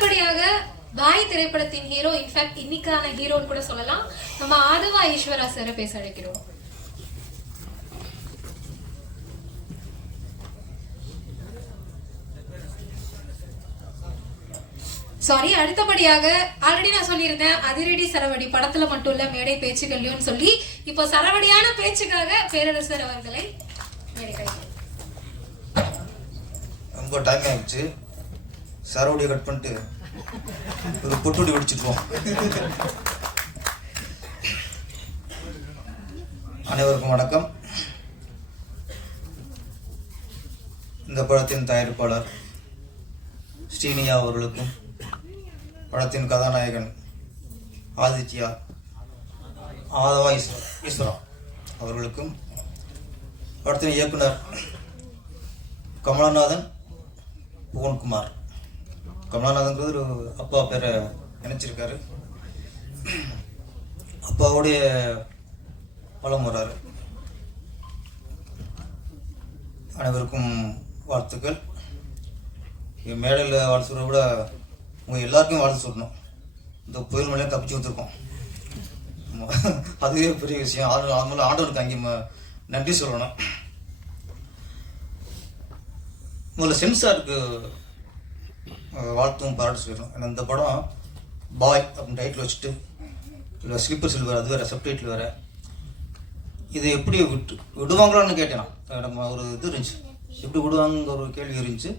அடுத்தபடியாக பாய் திரைப்படத்தின் hero, in fact இன்னைக்கான ஹீரோன்னு கூட சொல்லலாம், நம்ம ஆதவா ஈஸ்வரா சார் பேச அழைக்கிறோம். சாரி, அடுத்தபடியாக ஆல்ரெடி நான் சொல்லியிருந்தேன் அதிரடி சரவடி படத்துல மட்டும் இல்ல மேடை பேச்சுகள்லையும் சொல்லி, இப்போ சரவடியான பேச்சுக்காக பேரரசர் அவர்களை மேடை கிடைக்கும். ரொம்ப டைம் ஆயிடுச்சு, சரவடியை கட் பண்ணிட்டு ஒரு பொட்டுடி வெடிச்சிருக்கோம். அனைவருக்கும் வணக்கம். இந்த படத்தின் தயாரிப்பாளர் ஸ்ரீனியா அவர்களுக்கும், படத்தின் கதாநாயகன் ஆதித்யா ஆதவா ஈஸ்வரா அவர்களுக்கும், படத்தின் இயக்குனர் கமலநாதன் புவன்குமார். கமலநாதன்கிறது ஒரு அப்பா பேரை நினைச்சிருக்காரு, அப்பாவுடைய பலம் வர்றாரு. அனைவருக்கும் வாழ்த்துக்கள். என் மேடையில் வாழ்த்து சொல்கிறத விட உங்கள் எல்லாருக்கும் வாழ்த்து சொல்லணும். இந்த புயல் மழையாக தப்பிச்சு வந்துருக்கோம், அதுவே பெரிய விஷயம். அதனால ஆண்டவனுக்கு அங்கே நன்றி சொல்லணும். முதல்ல சென்சாருக்கு வாழ்த்தும் பாராட்டு சொல்லணும். ஏன்னா இந்த படம் பாய் அப்படின்னு டைட்டில் வச்சுட்டு இல்லை ஸ்லீப்பர் சில்வர், அது வேறு சப்டைட்டில் வேறு. இது எப்படி விடுவாங்களான்னு கேட்டேன். நம்ம ஒரு இது இருந்துச்சு, எப்படி விடுவாங்க ஒரு கேள்வி இருந்துச்சு.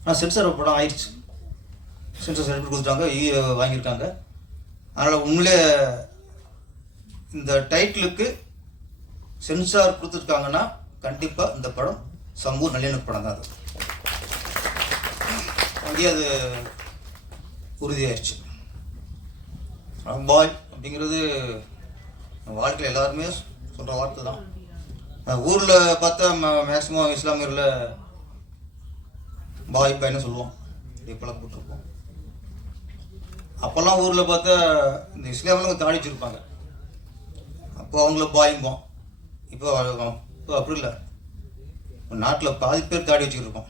ஆனால் சென்சார் படம் ஆயிடுச்சு, சென்சார் சர்டிஃபிகேட் கொடுத்துட்டாங்க, வாங்கியிருக்காங்க. அதனால் உண்மையிலே இந்த டைட்டிலுக்கு சென்சார் கொடுத்துருக்காங்கன்னா கண்டிப்பாக இந்த படம் சமூக நல்லிணக்க படம் தான். அது அங்கேயே அது உறுதியாயிடுச்சு. பாய் அப்படிங்கிறது வாழ்க்கையில் எல்லாருமே சொல்கிற வார்த்தை தான். ஊரில் பார்த்தா மேக்ஸிமம் இஸ்லாமியரில் பாய் பாய்னு சொல்லுவோம், இப்போலாம் போட்டிருப்போம். அப்போல்லாம் ஊரில் பார்த்தா இந்த இஸ்லாமியர்கள் தாடி வச்சுருப்பாங்க, அப்போ அவங்கள பாயும்போம். இப்போ அப்படி இல்லை, நாட்டில் பாதி பேர் தாடி வச்சுக்கிருப்போம்.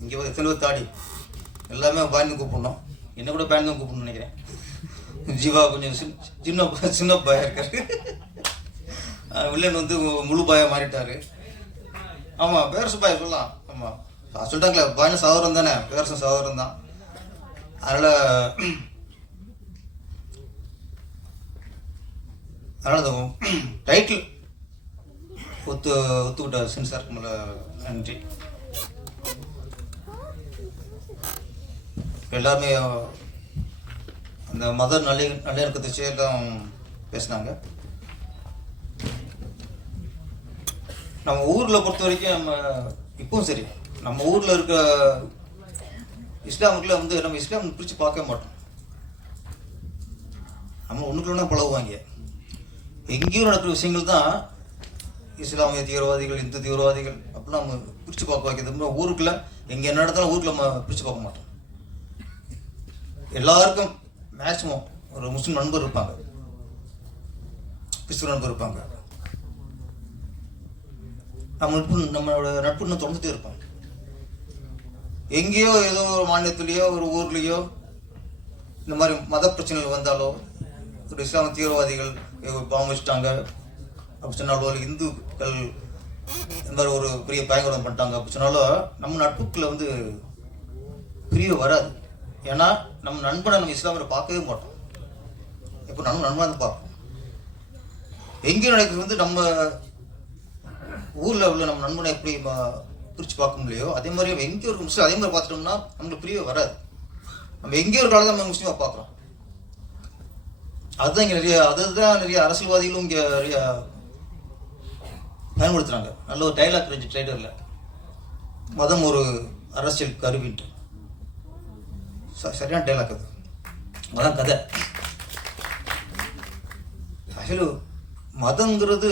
இங்கே எத்தனை பேர் தாடி, எல்லாமே பாய்ந்து கூப்பிடணும். என்ன கூட பேண்ட் தான் கூப்பிடணும்னு நினைக்கிறேன். ஜீவா கொஞ்சம் சின்ன பாயா இருக்காரு, வில்லன் வந்து முழு பாயா மாறிட்டாரு. ஆமாம், பேரரசு பாயா சொல்லலாம். ஆமாம், சொல்லிட்டாங்களே பாயின சகோதரம் தானே, பேரரசன் சகோதரம் தான். அதனால் அந்த டைட்டில் ஒத்துக்கிட்ட சென்சாருக்கு மேலே நன்றி. எல்லாருமே அந்த மத நல்லிணக்கத்தை சேர்லாம் பேசினாங்க. நம்ம ஊரில் பொறுத்த வரைக்கும் நம்ம இப்பவும் சரி, நம்ம ஊரில் இருக்க இஸ்லாமுக்குள்ள வந்து நம்ம இஸ்லாம் பிரித்து பார்க்க மாட்டோம். நம்ம ஒன்றுக்குள்ளே பழகுவாங்க. எங்கேயும் நடக்கிற விஷயங்கள் தான் இஸ்லாமிய தீவிரவாதிகள், இந்து தீவிரவாதிகள் அப்படிலாம் நம்ம பிரித்து பார்க்க வைக்கிறது. ஊருக்குள்ள எங்கே என்ன நடந்தாலும் ஊரில் நம்ம பிரித்து பார்க்க மாட்டோம். எல்லாருக்கும் மேக்சிமம் ஒரு முஸ்லீம் நண்பர் இருப்பாங்க, கிறிஸ்துவ நண்பர் இருப்பாங்க. நம்மளோட நட்பு இன்னும் தொடர்ந்துட்டே இருப்பாங்க. எங்கேயோ ஏதோ ஒரு மாநிலத்திலேயோ ஒரு ஊர்லேயோ இந்த மாதிரி மத பிரச்சனைகள் வந்தாலோ, ஒரு இஸ்லாமிய தீவிரவாதிகள் பாவம் வச்சுட்டாங்க அப்படி சொன்னாலோ, இந்துக்கள் இந்த மாதிரி ஒரு பெரிய பயங்கரம் பண்ணிட்டாங்க அப்படி சொன்னாலும் நம்ம நட்புக்குள்ள வந்து பிரிவு வராது. ஏன்னா நம்ம நண்பனை நம்ம இஸ்லாமியரை பார்க்கவே மாட்டோம். இப்போ நண்பனாக தான் பார்ப்போம். எங்கேயும் நடக்கிறது வந்து நம்ம ஊரில் உள்ள நம்ம நண்பனை எப்படி பிரித்து பார்க்க முடியலையோ அதே மாதிரி எங்கேயோ ஒரு முஸ்லீம் அதே மாதிரி பார்த்துட்டோம்னா நம்மளுக்கு பிரிவே வராது. நம்ம எங்கேயோ ஒரு காலம் தான் நம்ம முஸ்லீமாக பார்க்குறோம். அதுதான் இங்கே நிறைய அரசியல்வாதிகளும் இங்கே நிறைய பயன்படுத்துகிறாங்க. நல்ல ஒரு டைலாக் இருந்துச்சு ட்ரைலரில், மதம் ஒரு அரசியல் கருவின்ட்டு. சரியான டைலாக் அது, அதான் கதை. ஆக்சுவலி மதங்கிறது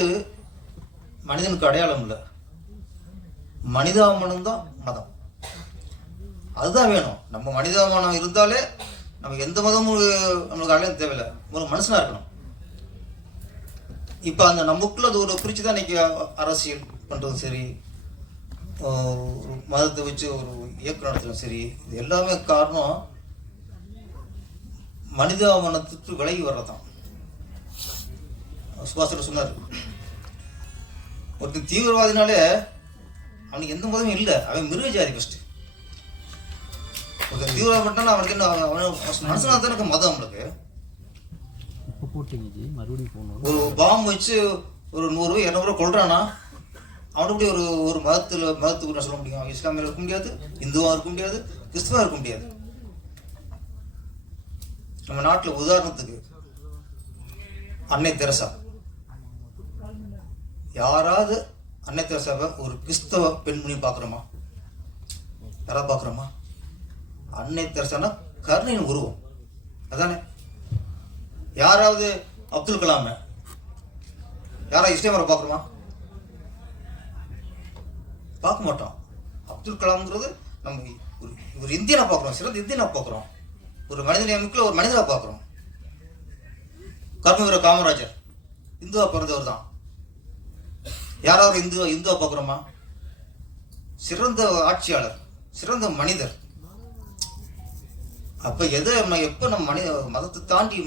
மனிதனுக்கு அடையாளம் இல்லை, மனிதாபிமானம் தான் மதம். அதுதான் வேணும். நம்ம மனிதாபிமானம் இருந்தாலே நமக்கு எந்த மதமும் நம்மளுக்கு அடையாளம் தேவையில்லை, ஒரு மனுஷனாக இருக்கணும். இப்போ அந்த நமக்குள்ள அது ஒரு பிரித்து தான் இன்னைக்கு அரசியல் பண்ணுறதும் சரி, ஒரு மதத்தை வச்சு ஒரு இயக்கம் நடத்தலாம். சரி, இது எல்லாமே காரணம் மனிதாபனத்துக்கு விலகி வர்றதான். சுபாஷர் சொன்னார், ஒருத்தன் தீவிரவாதினாலே அவனுக்கு எந்த மதமும் இல்லை, அவன் மிருக ஜாதி. ஃபஸ்ட்டு ஒருத்தன் தீவிரவாதப்பட்டாலும் அவனுக்கு என்ன, அவன் மனுஷனாக தான் இருக்க மதம். அவனுக்கு ஒரு பாம்பு வச்சு ஒரு 100 200 கொள்றானா, அவனுக்கு ஒரு மதத்துக்கு நான் சொல்ல முடியும். அவன் இஸ்லாமியில் இருக்க முடியாது, இந்துவாக இருக்க முடியாது, கிறிஸ்துவா இருக்க முடியாது. நம்ம நாட்டில் உதாரணத்துக்கு அன்னை தெரசா, யாராவது அன்னை தெரசாவை ஒரு கிறிஸ்தவ பெண்மணி பார்க்குறோமா? யாராவது பார்க்குறோமா? அன்னை தெரசானா கருணையின் உருவம், அதானே? யாராவது அப்துல் கலாம யாராவது இஸ்லாமரை பார்க்குறோமா? பார்க்க மாட்டோம். அப்துல் கலாம்ங்கிறது நம்ம ஒரு இந்தியனை பார்க்குறோம், சிறந்த இந்தியனை பார்க்குறோம், ஒரு மனிதனை அமைப்பில் ஒரு மனிதரை பார்க்குறோம். கர்மவீர காமராஜர் இந்துவா பிறந்தவர் தான். யாராவது இந்துவா பார்க்குறோமா? சிறந்த ஆட்சியாளர், சிறந்த மனிதர். அப்போ எப்போ நம்ம மதத்தை தாண்டி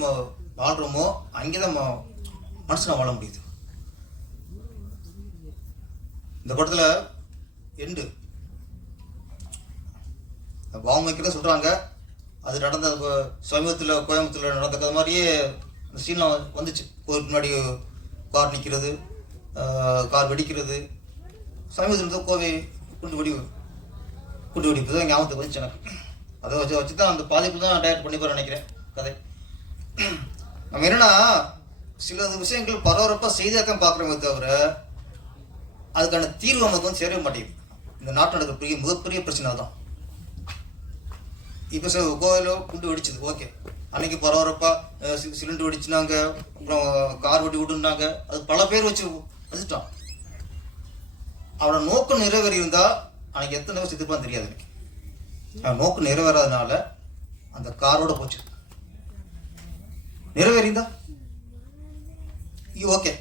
வாழ்கிறோமோ அங்கேதான் மனுஷனை வாழ முடியுது. இந்த படத்தில் எண்டு பாவம் வைக்கிறத சொல்கிறாங்க. அது நடந்த சமீபத்தில் கோயம்புத்தூரில் நடந்த கதை மாதிரியே அந்த சீன்லாம் வந்துச்சு. கோயிலுக்கு முன்னாடி கார் நிற்கிறது, கார் வெடிக்கிறது. சமீபத்தில் இருந்த கோவை குண்டு வெடிப்பு தான் ஞாபகத்துக்கு வந்துச்சு எனக்கு. அதை வச்சு தான் அந்த பாதிப்பு தான் டைரக்ட் பண்ணி போகிற நினைக்கிறேன் கதை. நம்ம என்னன்னா சில விஷயங்கள் பரபரப்பாக செய்தியாக தான் பார்க்குறோமே தவிர அதுக்கான தீர்வு நமக்கு வந்து சேரவே மாட்டேங்குது. இந்த நாட்டு நடக்கிற மிகப்பெரிய பிரச்சனை தான். இப்போ கோவிலோ குண்டு வெடிச்சது, ஓகே, அன்னைக்கு பரபரப்பாக சிலிண்டர் வெடிச்சுனாங்க, அப்புறம் கார் வெட்டி விட்டுனாங்க, அது பல பேர் வச்சு வச்சுட்டான். அவனோட நோக்கம் நிறைவேறி இருந்தால் அன்னைக்கு எத்தனை பேர் செத்துப்பான்னு தெரியாது. எனக்கு அவன் நோக்கம் நிறைவேறாதனால அந்த காரோட போச்சு. நிறைவேறிந்தா ஓகே,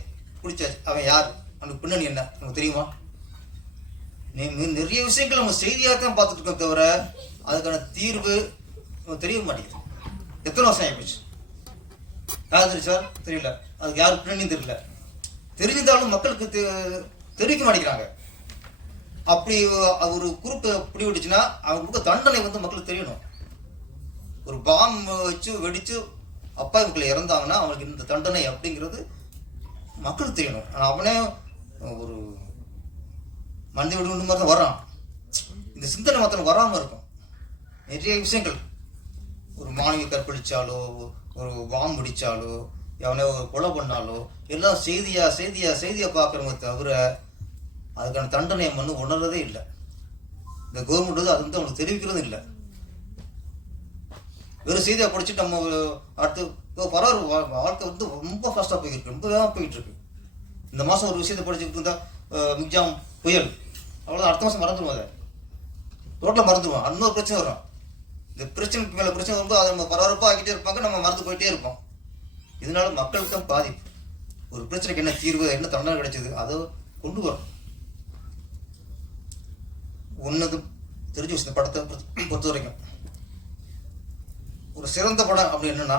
பிடிச்சாச்சு. அவன் யார், அவனுக்கு பின்னணி என்ன நமக்கு தெரியுமா? நிறைய விஷயங்கள் நம்ம செய்தியாக தான் பார்த்துட்டு இருக்கோம் தவிர அதுக்கான தீர்வு நமக்கு தெரிய மாட்டேங்குது. எத்தனை வருஷம் ஆகிப்போச்சு. யார் தெரிச்சார் தெரியல, அதுக்கு யாருக்கு பின்னணியும் தெரியல. தெரிஞ்சிருந்தாலும் மக்களுக்கு தெரிவிக்க மாட்டேங்கிறாங்க. அப்படி ஒரு குரூப்பை பிடி விட்டுச்சுன்னா அவங்க தண்டனை வந்து மக்களுக்கு தெரியணும். ஒரு பாம்பு வச்சு வெடிச்சு அப்பா இவங்களை இறந்தாங்கன்னா அவனுக்கு இந்த தண்டனை அப்படிங்கிறது மக்களுக்கு தெரியணும். ஆனால் அவனே ஒரு மனித விடு மாதிரி தான் வரான். இந்த சிந்தனை மாத்திரம் வராமல் இருக்கும். நிறைய விஷயங்கள், ஒரு மாணவி கற்பழிச்சாலோ, ஒரு பாம்பு வெடிச்சாலோ, எவனே ஒரு கொலை பண்ணாலோ எல்லாம் செய்தியாக பார்க்குறவங்க தவிர அதுக்கான தண்டனை வந்து உணர்றதே இல்லை. இந்த கவர்மெண்ட் வந்து அது வந்து அவனுக்கு தெரிவிக்கிறதும் இல்லை. வெறும் செய்தியாக படிச்சுட்டு நம்ம அடுத்து பரவாயில்ல, வாழ்க்கை வந்து ரொம்ப ஃபாஸ்ட்டாக போயிருக்கு, ரொம்ப வேகமாக போயிட்டு இருக்கு. இந்த மாதம் ஒரு விஷயத்தை படிச்சுட்டு இருந்தால் மிக்ஜாம் புயல், அவ்வளோதான், அடுத்த மாதம் மறந்துடுவோம். அதை டோட்டலாக மறந்துடுவோம். இன்னொரு பிரச்சனை வரும். இந்த பிரச்சனைக்கு மேலே பிரச்சனை வரும்போது அதை நம்ம பரபரப்பாக ஆகிட்டே இருப்பாங்க, நம்ம மறந்து போயிட்டே இருப்போம். இதனால மக்களுக்கு தான் பாதிப்பு. ஒரு பிரச்சனைக்கு என்ன தீர்வு, என்ன தண்டனை கிடைச்சது, அதை கொண்டு வரும். ஒன்றுக்கு தெரிஞ்சு வச்சு இந்த படத்தை பொறுத்த வரைக்கும் ஒரு சிறந்த படம் அப்படி என்னன்னா,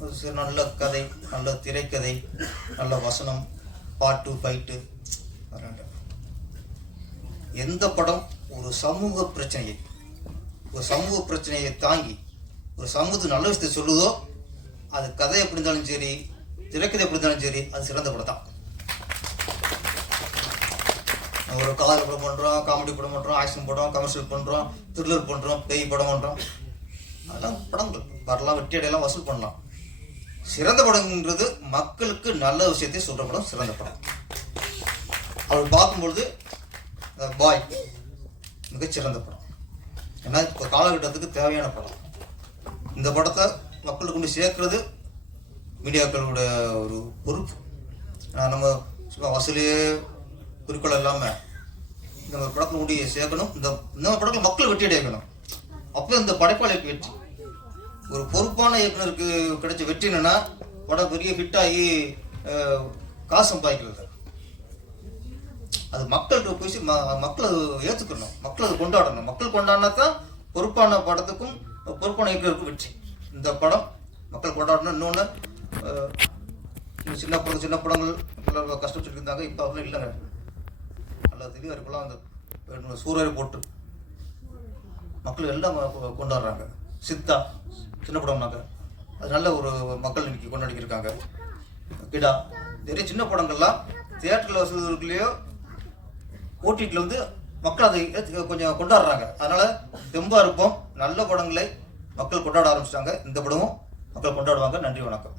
ஒரு நல்ல கதை, நல்ல திரைக்கதை, நல்ல வசனம், பாட்டு, ஃபைட்டு. எந்த படம் ஒரு சமூக பிரச்சனையை தாங்கி ஒரு சமூகத்துக்கு நல்ல விஷயத்தை சொல்லுதோ, அது கதை எப்படி இருந்தாலும் சரி, திரைக்கதை எப்படி இருந்தாலும் சரி, அது சிறந்த படம் தான். ஒரு காதல் படம் பண்ணுறோம், காமெடி படம் பண்ணுறோம், ஆக்ஷன் படம், கமர்ஷியல் பண்ணுறோம், த்ரில்லர் பண்ணுறோம், பேய் படம் பண்ணுறோம். அதெல்லாம் படங்கள் வரலாம், வெற்றி அடையலாம், வசூல் பண்ணலாம். சிறந்த படம்ன்றது மக்களுக்கு நல்ல விஷயத்தை சொல்கிற படம் சிறந்த படம். அவள் பார்க்கும்பொழுது பாய் மிகச்சிறந்த படம். ஏன்னா இப்போ காலகட்டத்துக்கு தேவையான படம். இந்த படத்தை மக்களுக்கு கொண்டு சேர்க்கறது மீடியாக்களோட ஒரு பொறுப்பு. நம்ம சும்மா வசூலே குறிக்கோள் இல்லாமல் இந்த படத்தில் கொண்டு சேர்க்கணும். இந்த படத்தில் மக்கள் வெற்றி அடையணும். அப்போ இந்த படைப்பாளிக்கு வெற்றி. ஒரு பொறுப்பான இயக்குனருக்கு கிடைச்ச வெற்றி என்னன்னா, படம் பெரிய ஹிட் ஆகி காசு சம்பாதிக்கிறது. அது மக்கள்கிட்ட போய் மக்களை ஏற்றுக்கணும், மக்களை கொண்டாடணும். மக்கள் கொண்டாடினா தான் பொறுப்பான படத்துக்கும் பொறுப்பான இயக்குனருக்கும் வெற்றி. இந்த படம் மக்கள் கொண்டாடணும். இன்னொன்று சின்ன படங்கள் இப்போல்லாம் கஷ்டப்பட்டு இருந்தாங்க, இப்போ அப்படிலாம் இல்லைங்க. நல்லா தெளிவாக இப்போலாம் அந்த சூறாரி போட்டு மக்கள் எல்லாம் கொண்டாடுறாங்க. சித்தா சின்ன படம்னாங்க, அது நல்ல ஒரு மக்கள் இன்னைக்கு கொண்டாடிக்கிருக்காங்க. கிடா நிறைய சின்ன படங்கள்லாம் தியேட்டரில் வசதிலையோ ஓடிடியில் வந்து மக்கள் அதை கொஞ்சம் கொண்டாடுறாங்க. அதனால் தெம்பாக இருப்போம். நல்ல படங்களை மக்கள் கொண்டாட ஆரம்பிச்சிட்டாங்க. இந்த படமும் மக்கள் கொண்டாடுவாங்க. நன்றி, வணக்கம்.